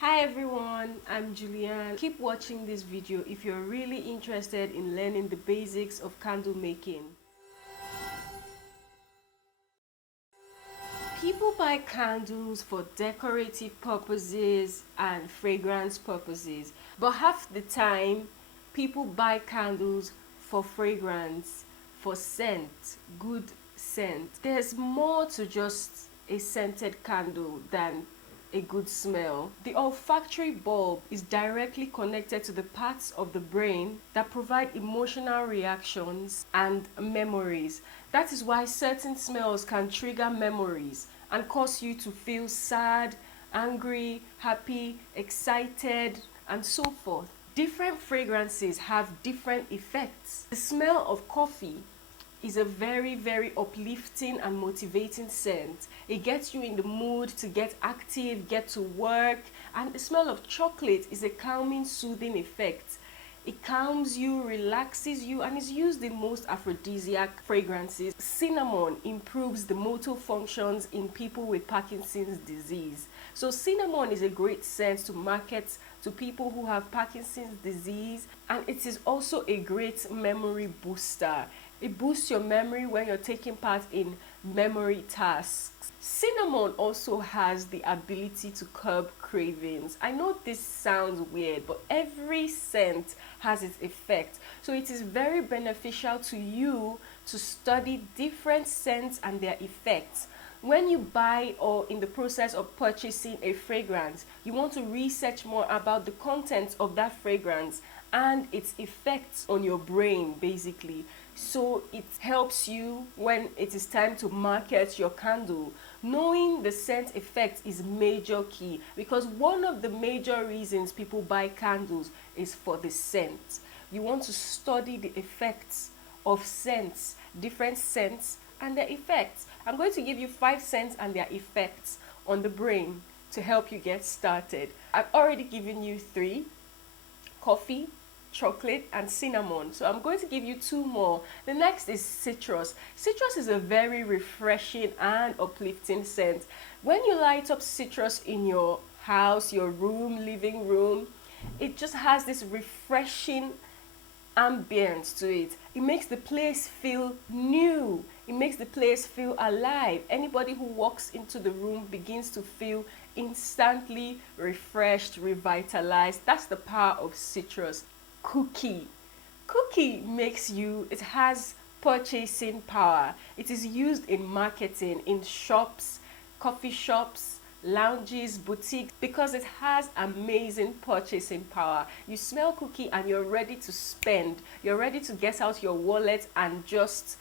Hi everyone, I'm Julianne. Keep watching this video if you're really interested in learning the basics of candle making. People buy candles for decorative purposes and fragrance purposes, but half the time people buy candles for fragrance, for scent, good scent. There's more to just a scented candle than a good smell. The olfactory bulb is directly connected to the parts of the brain that provide emotional reactions and memories. That is why certain smells can trigger memories and cause you to feel sad, angry, happy, excited, and so forth. Different fragrances have different effects. The smell of coffee is a very uplifting and motivating scent. It gets you in the mood to get active, get to work. And the smell of chocolate is a calming, soothing effect. It calms you, relaxes you, and is used in most aphrodisiac fragrances. Cinnamon improves the motor functions in people with Parkinson's disease. So cinnamon is a great scent to market to people who have Parkinson's disease, and it is also a great memory booster. It boosts your memory when you're taking part in memory tasks. Cinnamon also has the ability to curb cravings. I know this sounds weird, but every scent has its effect. So it is very beneficial to you to study different scents and their effects. When you buy or in the process of purchasing a fragrance, you want to research more about the contents of that fragrance and its effects on your brain, basically. So it helps you when it is time to market your candle. Knowing the scent effect is major key, because one of the major reasons people buy candles is for the scent. You want to study the effects of scents, different scents and their effects. I'm going to give you 5 scents and their effects on the brain to help you get started. I've already given you 3: coffee, chocolate, and cinnamon. So I'm going to give you 2 more. The next is citrus. Citrus is a very refreshing and uplifting scent. When you light up citrus in your house, your room, living room, it just has this refreshing ambience to it. It makes the place feel new. It makes the place feel alive. Anybody who walks into the room begins to feel instantly refreshed, revitalized. That's the power of citrus. Cookie. Cookie makes you, it has purchasing power. It is used in marketing, in shops, coffee shops, lounges, boutiques, because it has amazing purchasing power. You smell cookie and you're ready to spend. You're ready to get out your wallet and just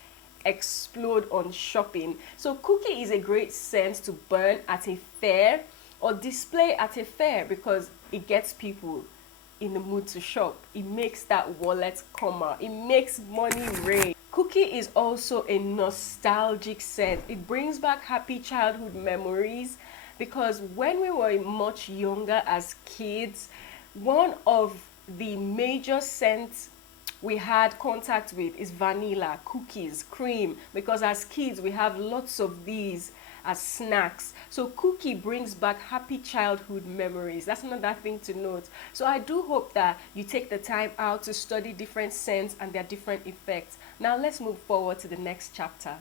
explode on shopping. So cookie is a great scent to burn at a fair or display at a fair, because it gets people in the mood to shop. It makes that wallet come out. It makes money rain. Cookie is also a nostalgic scent. It brings back happy childhood memories, because when we were much younger as kids, one of the major scents we had contact with is vanilla, cookies, cream, because as kids we have lots of these as snacks. So cookie brings back happy childhood memories. That's another thing to note. So I do hope that you take the time out to study different scents and their different effects. Now let's move forward to the next chapter.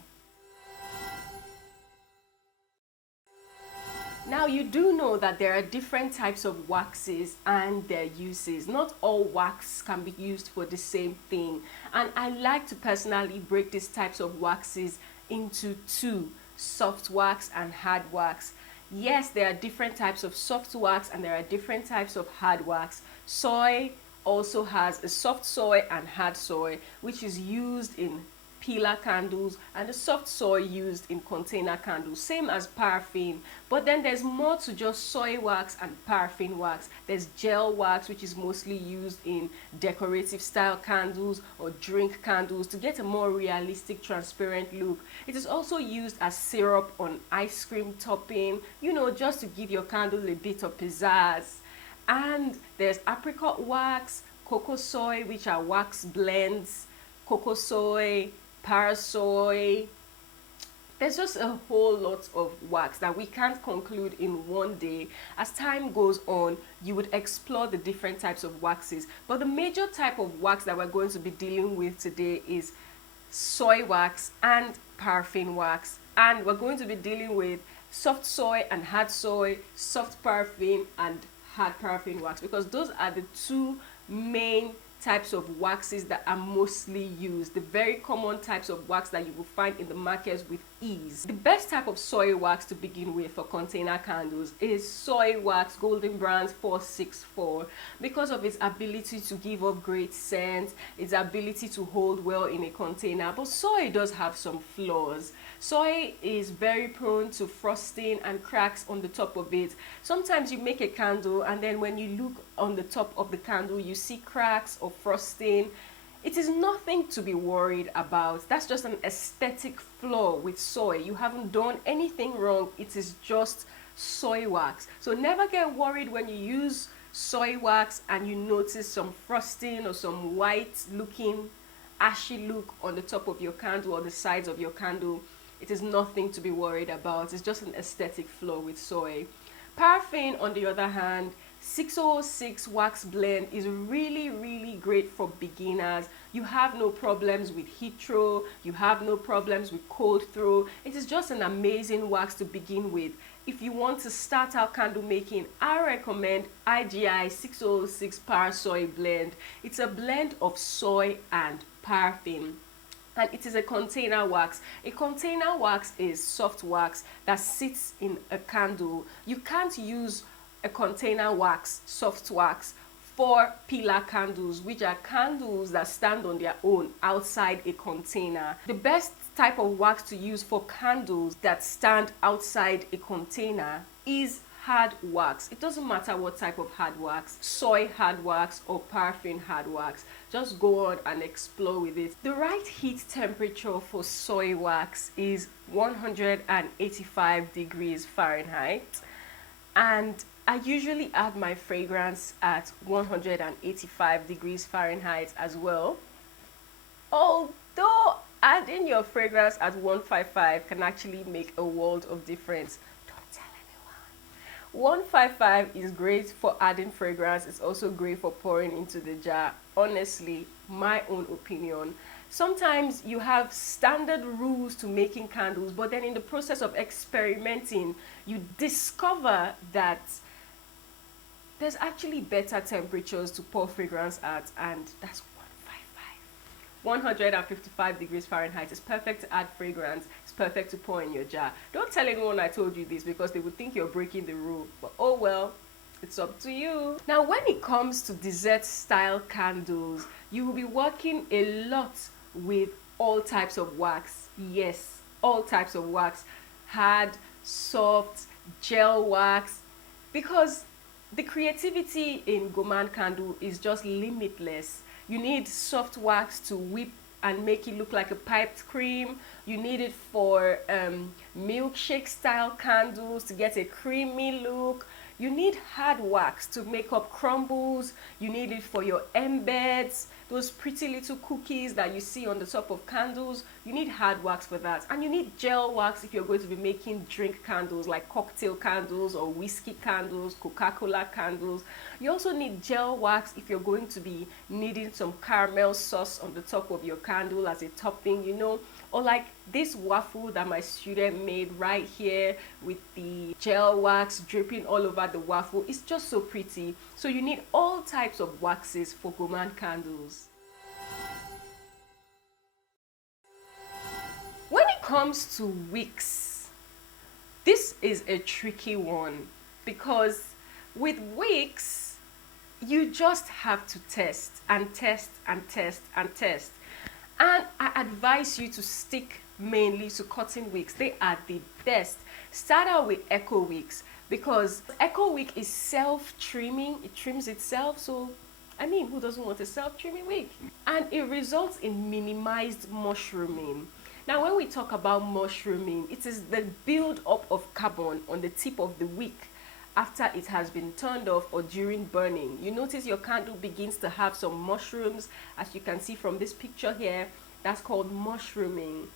Now you do know that there are different types of waxes and their uses. Not all wax can be used for the same thing. And I like to personally break these types of waxes into 2: soft wax and hard wax. Yes, there are different types of soft wax and there are different types of hard wax. Soy also has a soft soy and hard soy, which is used in pillar candles, and the soft soy used in container candles, same as paraffin. But then there's more to just soy wax and paraffin wax. There's gel wax, which is mostly used in decorative style candles or drink candles to get a more realistic transparent look. It is also used as syrup on ice cream topping, you know, just to give your candle a bit of pizzazz. And there's apricot wax, cocoa soy, which are wax blends, cocoa soy, parasoy, There's just a whole lot of wax that we can't conclude in one day. As time goes on, you would explore the different types of waxes. But the major type of wax that we're going to be dealing with today is soy wax and paraffin wax. And we're going to be dealing with soft soy and hard soy, soft paraffin and hard paraffin wax, because those are the two main types of waxes that are mostly used, the very common types of wax that you will find in the markets with ease. The best type of soy wax to begin with for container candles is soy wax Golden Brands 464, because of its ability to give off great scent, its ability to hold well in a container. But soy does have some flaws. Soy is very prone to frosting and cracks on the top of it. Sometimes you make a candle and then when you look on the top of the candle, you see cracks or frosting. It is nothing to be worried about. That's just an aesthetic flaw with soy. You haven't done anything wrong. It is just soy wax. So never get worried when you use soy wax and you notice some frosting or some white looking ashy look on the top of your candle or the sides of your candle. It is nothing to be worried about. It's just an aesthetic flaw with soy. Paraffin, on the other hand, 606 wax blend is really great for beginners. You have no problems with heat throw, you have no problems with cold throw. It is just an amazing wax to begin with. If you want to start out candle making, I recommend IGI 606 Para Soy blend. It's a blend of soy and paraffin, and it is a container wax. A container wax is soft wax that sits in a candle. You can't use a container wax, soft wax, for pillar candles, which are candles that stand on their own outside a container. The best type of wax to use for candles that stand outside a container is hard wax. It doesn't matter what type of hard wax, soy hard wax or paraffin hard wax. Just go on and explore with it. The right heat temperature for soy wax is 185 degrees Fahrenheit, and I usually add my fragrance at 185 degrees Fahrenheit as well. Although adding your fragrance at 155 can actually make a world of difference. 155 is great for adding fragrance. It's also great for pouring into the jar. Honestly, my own opinion. Sometimes you have standard rules to making candles, but then in the process of experimenting, you discover that there's actually better temperatures to pour fragrance at, and that's 155 degrees Fahrenheit is perfect to add fragrance. It's perfect to pour in your jar. Don't tell anyone I told you this, because they would think you're breaking the rule. But oh well, it's up to you. Now, when it comes to dessert style candles, you will be working a lot with all types of wax. Yes, all types of wax. Hard, soft, gel wax. Because the creativity in gourmand candle is just limitless. You need soft wax to whip and make it look like a piped cream. You need it for milkshake style candles to get a creamy look. You need hard wax to make up crumbles. You need it for your embeds, those pretty little cookies that you see on the top of candles. You need hard wax for that. And you need gel wax if you're going to be making drink candles like cocktail candles or whiskey candles, Coca-Cola candles. You also need gel wax if you're going to be needing some caramel sauce on the top of your candle as a topping, you know. Or like this waffle that my student made right here with the gel wax dripping all over the waffle. It's just so pretty. So you need all types of waxes for gourmand candles. When it comes to wicks, this is a tricky one, because with wicks, you just have to test and test and test and test. And I advise you to stick mainly to cotton wicks. They are the best. Start out with Echo Wicks, because Echo Wick is self-trimming. It trims itself. So, I mean, who doesn't want a self-trimming wick? And it results in minimized mushrooming. Now, when we talk about mushrooming, it is the build-up of carbon on the tip of the wick after it has been turned off or during burning. You notice your candle begins to have some mushrooms, as you can see from this picture here. That's called mushrooming.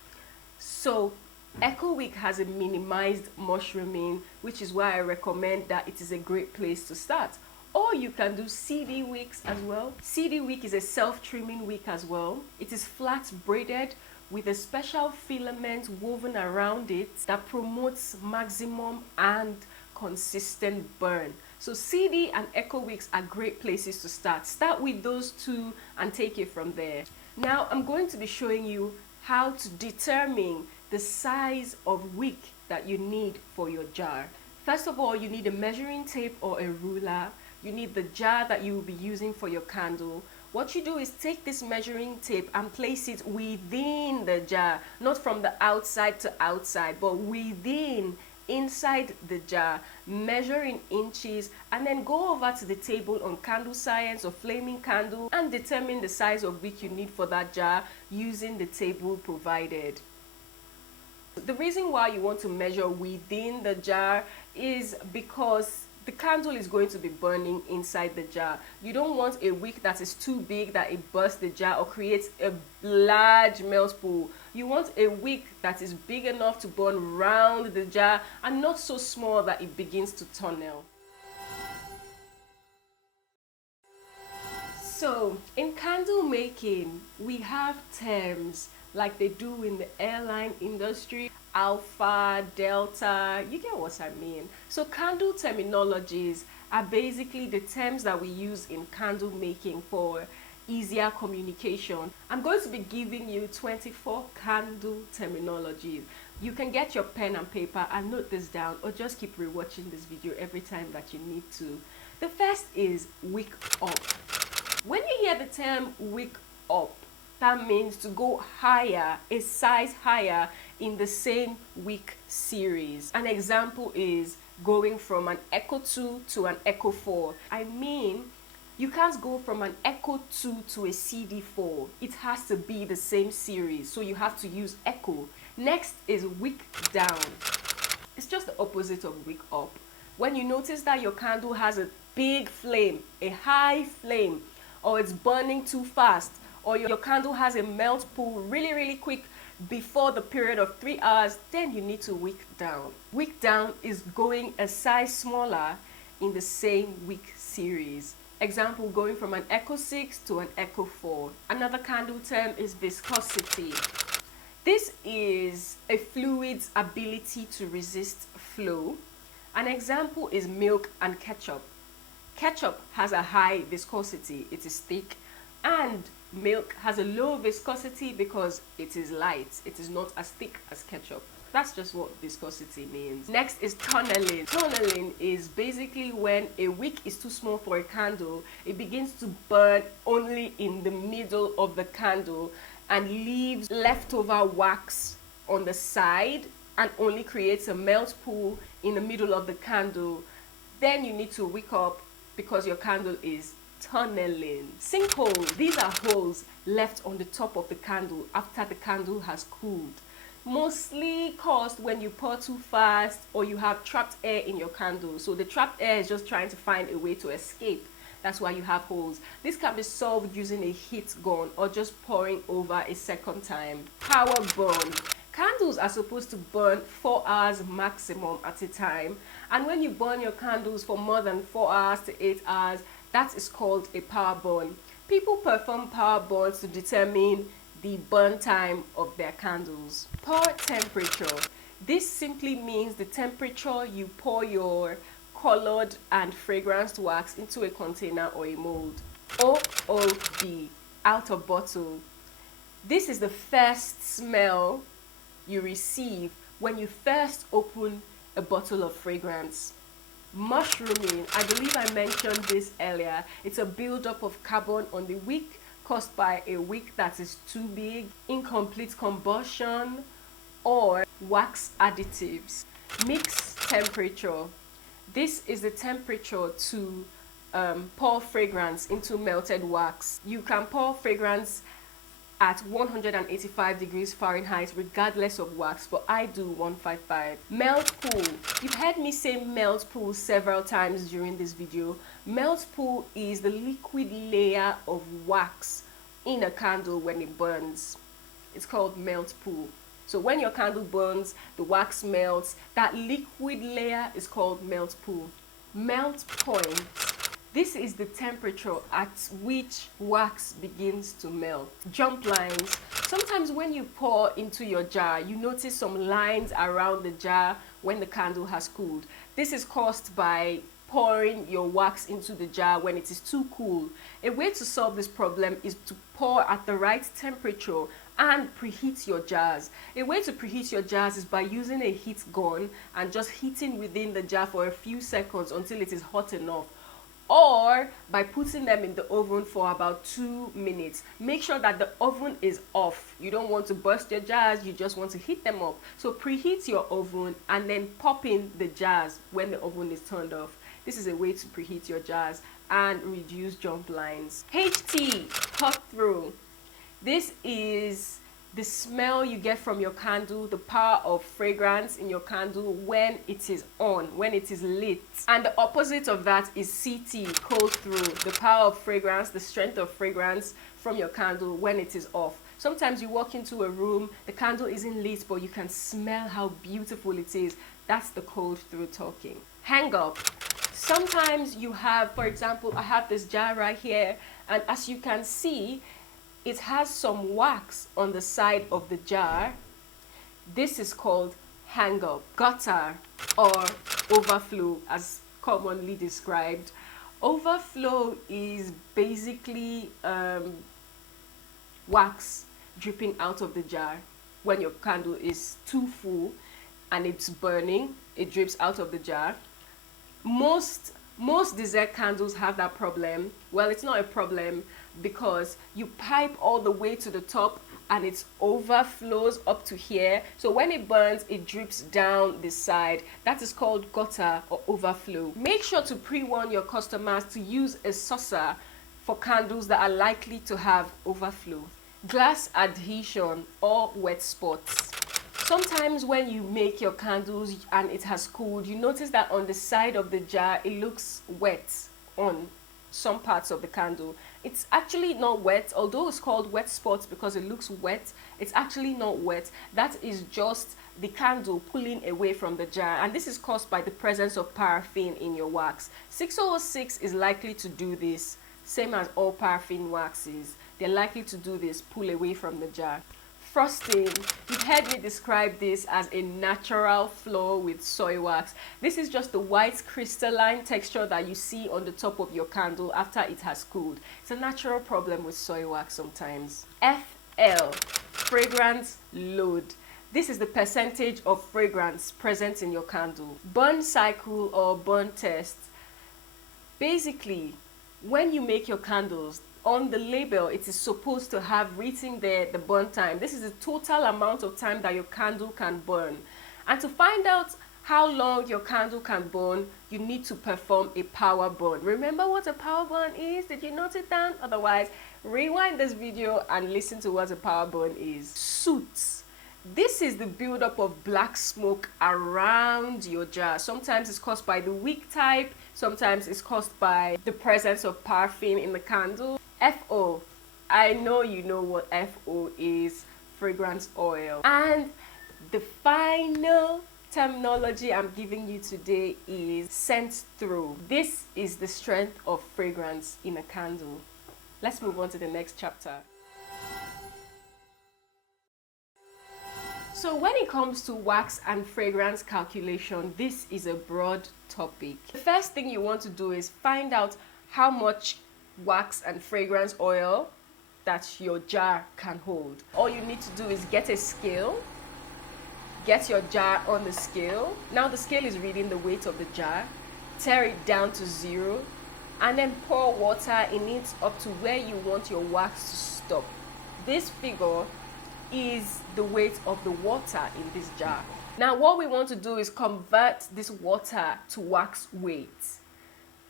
So Eco Wick has a minimized mushrooming, which is why I recommend that it is a great place to start. Or you can do CD wicks as well. CD wick is a self-trimming wick as well. It is flat braided with a special filament woven around it that promotes maximum and consistent burn. So CD and Eco Wicks are great places to start. Start with those two and take it from there. Now I'm going to be showing you how to determine the size of wick that you need for your jar. First of all, you need a measuring tape or a ruler. You need the jar that you will be using for your candle. What you do is take this measuring tape and place it within the jar, not from the outside to outside, but within, inside the jar. Measure in inches and then go over to the table on Candle Science or Flaming Candle and determine the size of wick you need for that jar using the table provided. The reason why you want to measure within the jar is because the candle is going to be burning inside the jar. You don't want a wick that is too big that it bursts the jar or creates a large melt pool. You want a wick that is big enough to burn round the jar and not so small that it begins to tunnel. So in candle making, we have terms like they do in the airline industry. Alpha, delta, you get what I mean. So candle terminologies are basically the terms that we use in candle making for easier communication. I'm going to be giving you 24 candle terminologies. You can get your pen and paper and note this down, or just keep rewatching this video every time that you need to. The first is wick up. When you hear the term wick up, that means to go higher, a size higher in the same wick series. An example is going from an Echo 2 to an Echo 4. I mean, you can't go from an Echo 2 to a CD4. It has to be the same series, so you have to use Echo. Next is wick down. It's just the opposite of wick up. When you notice that your candle has a big flame, a high flame, or it's burning too fast, or your candle has a melt pool really quick before the period of 3 hours, then you need to wick down. Wick down is going a size smaller in the same wick series. Example, going from an Echo 6 to an Echo 4. Another candle term is viscosity. This is a fluid's ability to resist flow. An example is milk and ketchup. Ketchup has a high viscosity, it is thick, and milk has a low viscosity because it is light. It is not as thick as ketchup. That's just what viscosity means. Next is tunneling. Tunneling is basically when a wick is too small for a candle, it begins to burn only in the middle of the candle and leaves leftover wax on the side and only creates a melt pool in the middle of the candle. Then you need to wick up because your candle is tunneling. Sinkholes, these are holes left on the top of the candle after the candle has cooled. Mostly caused when you pour too fast or you have trapped air in your candle. So the trapped air is just trying to find a way to escape. That's why you have holes. This can be solved using a heat gun or just pouring over a second time. Power burn. Candles are supposed to burn 4 hours maximum at a time. And when you burn your candles for more than 4 hours to 8 hours, that is called a power burn. People perform power burns to determine the burn time of their candles. Pour temperature. This simply means the temperature you pour your colored and fragranced wax into a container or a mold. OOD, out of bottle. This is the first smell you receive when you first open a bottle of fragrance. Mushrooming, I believe I mentioned this earlier. It's a buildup of carbon on the wick caused by a wick that is too big, incomplete combustion, or wax additives. Mix temperature. This is the temperature to pour fragrance into melted wax. You can pour fragrance at 185 degrees Fahrenheit regardless of wax, but I do 155. Melt pool. You've heard me say melt pool several times during this video. Melt pool is the liquid layer of wax in a candle when it burns. It's called melt pool. So when your candle burns, the wax melts. That liquid layer is called melt pool. Melt point. This is the temperature at which wax begins to melt. Jump lines. Sometimes when you pour into your jar, you notice some lines around the jar when the candle has cooled. This is caused by pouring your wax into the jar when it is too cool. A way to solve this problem is to pour at the right temperature and preheat your jars. A way to preheat your jars is by using a heat gun and just heating within the jar for a few seconds until it is hot enough, or by putting them in the oven for about 2 minutes. Make sure that the oven is off. You don't want to burst your jars, you just want to heat them up. So preheat your oven and then pop in the jars when the oven is turned off. This is a way to preheat your jars and reduce jump lines. HT, hot throw. This is the smell you get from your candle, the power of fragrance in your candle when it is on, when it is lit. And the opposite of that is CT, cold through, the power of fragrance, the strength of fragrance from your candle when it is off. Sometimes you walk into a room, the candle isn't lit, but you can smell how beautiful it is. That's the cold through talking. Hang up. Sometimes you have, for example, I have this jar right here, and as you can see, it has some wax on the side of the jar. This is called hang up. Gutter or overflow, as commonly described. Overflow is basically wax dripping out of the jar. When your candle is too full and it's burning, it drips out of the jar. Most dessert candles have that problem. Well, it's not a problem because you pipe all the way to the top and it overflows up to here. So when it burns, it drips down the side. That is called gutter or overflow. Make sure to pre-warn your customers to use a saucer for candles that are likely to have overflow. Glass adhesion or wet spots. Sometimes when you make your candles and it has cooled, you notice that on the side of the jar, it looks wet on some parts of the candle. It's actually not wet, although it's called wet spots because it looks wet. It's actually not wet. That is just the candle pulling away from the jar, and this is caused by the presence of paraffin in your wax. 606 is likely to do this, same as all paraffin waxes. They're likely to do this, pull away from the jar. Frosting. You've heard me describe this as a natural flaw with soy wax. This is just the white crystalline texture that you see on the top of your candle after it has cooled. It's a natural problem with soy wax sometimes. FL, fragrance load. This is the percentage of fragrance present in your candle. Burn cycle or burn test. Basically, when you make your candles, on the label, it is supposed to have written there the burn time. This is the total amount of time that your candle can burn. And to find out how long your candle can burn, you need to perform a power burn. Remember what a power burn is? Did you note it down? Otherwise, rewind this video and listen to what a power burn is. Soot. This is the buildup of black smoke around your jar. Sometimes it's caused by the wick type. Sometimes it's caused by the presence of paraffin in the candle. FO. I know you know what FO is, fragrance oil. And the final terminology I'm giving you today is scent through. This is the strength of fragrance in a candle. Let's move on to the next chapter. So when it comes to wax and fragrance calculation, this is a broad topic. The first thing you want to do is find out how much wax and fragrance oil that your jar can hold. All you need to do is get a scale, get your jar on the scale. Now the scale is reading the weight of the jar. Tear it down to 0 and then pour water in it up to where you want your wax to stop. This figure is the weight of the water in this jar. Now what we want to do is convert this water to wax weight.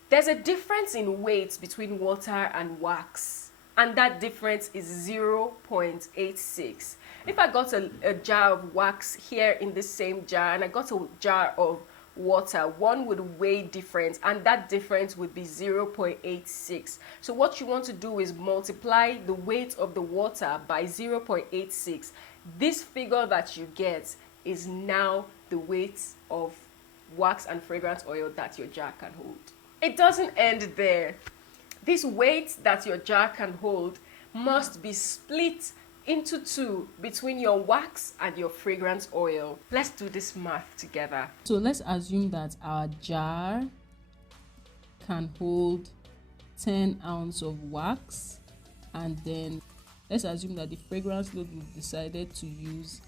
There's a difference in weight between water and wax, and that difference is 0.86. If I got a jar of wax here in this same jar and I got a jar of water, one would weigh different, and that difference would be 0.86. So what you want to do is multiply the weight of the water by 0.86. This figure that you get is now the weight of wax and fragrance oil that your jar can hold. It doesn't end there. This weight that your jar can hold must be split into two between your wax and your fragrance oil. Let's do this math together. So let's assume that our jar can hold 10 ounces of wax, and then let's assume that the fragrance load we've decided to use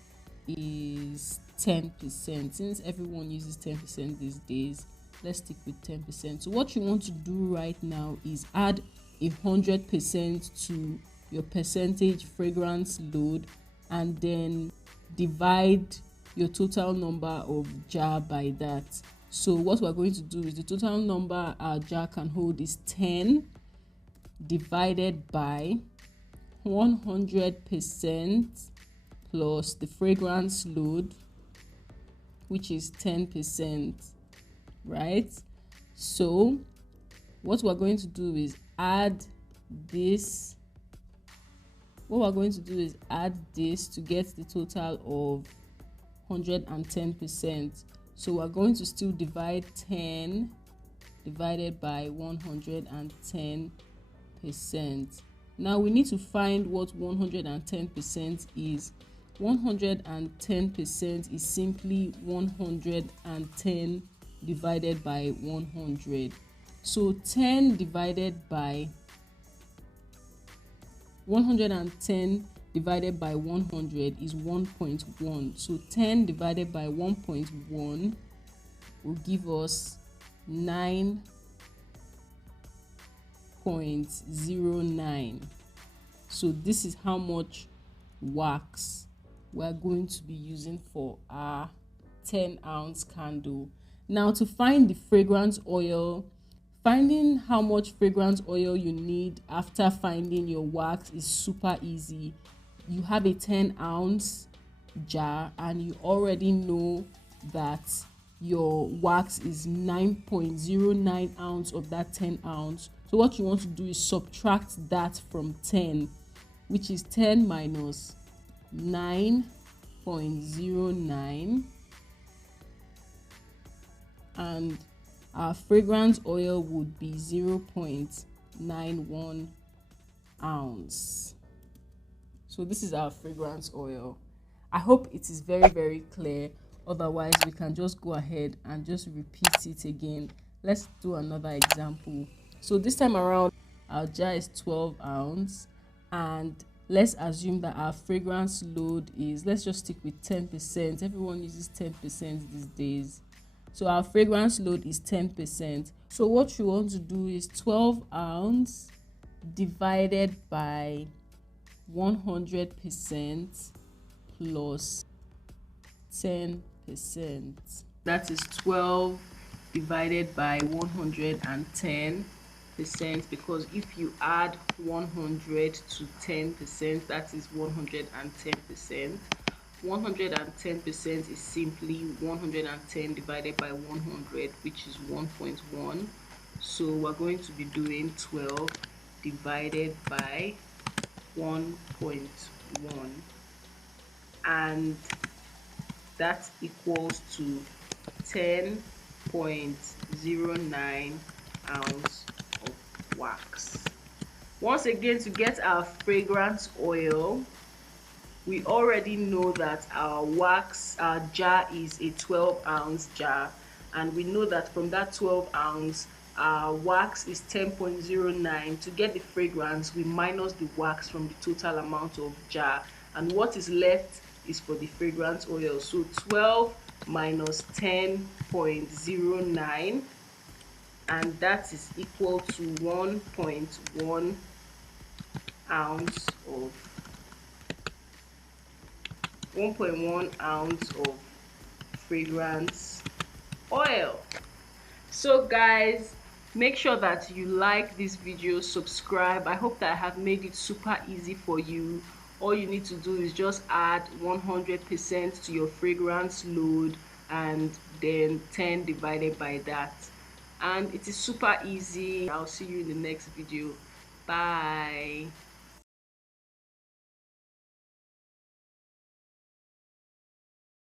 is 10%. Since everyone uses 10% these days, let's stick with 10%. So what you want to do right now is add 100% to your percentage fragrance load, and then divide your total number of jar by that. So what we're going to do is the total number our jar can hold is 10 divided by 100% plus the fragrance load, which is 10%, right? So what we're going to do is add this. What we're going to do is add this to get the total of 110%. So we're going to still divide 10 divided by 110%. Now we need to find what 110% is. 110% is simply 110 divided by 100. So 10 divided by 110 divided by 100 is 1.1. So 10 divided by 1.1 will give us 9.09. So this is how much wax we're going to be using for our 10-ounce candle. Now to find the fragrance oil, finding how much fragrance oil you need after finding your wax is super easy. You have a 10-ounce jar and you already know that your wax is 9.09 ounce of that 10 ounce. So what you want to do is subtract that from 10, which is 10 minus 9.09, and our fragrance oil would be 0.91 ounce. So this is our fragrance oil. I hope it is very, very clear. Otherwise, we can just go ahead and just repeat it again. Let's do another example. So this time around, our jar is 12 ounce, and let's assume that our fragrance load is, let's just stick with 10%. Everyone uses 10% these days. So our fragrance load is 10%. So what you want to do is 12 ounce divided by 100% plus 10%. That is 12 divided by 110%, because if you add 100 to 10%, that is 110%. 110% is simply 110 divided by 100, which is 1.1. So we're going to be doing 12 divided by 1.1, and that equals to 10.09 ounce of wax. Once again, to get our fragrance oil, we already know that our jar is a 12-ounce jar, and we know that from that 12 ounce, our wax is 10.09. To get the fragrance, we minus the wax from the total amount of jar, and what is left is for the fragrance oil. So 12 minus 10.09, and that is equal to 1.1 ounce of 1.1 ounce of fragrance oil. So guys, make sure that you like this video, subscribe. I hope that I have made it super easy for you. All you need to do is just add 100% to your fragrance load, and then 10 divided by that, and it is super easy. I'll see you in the next video. Bye.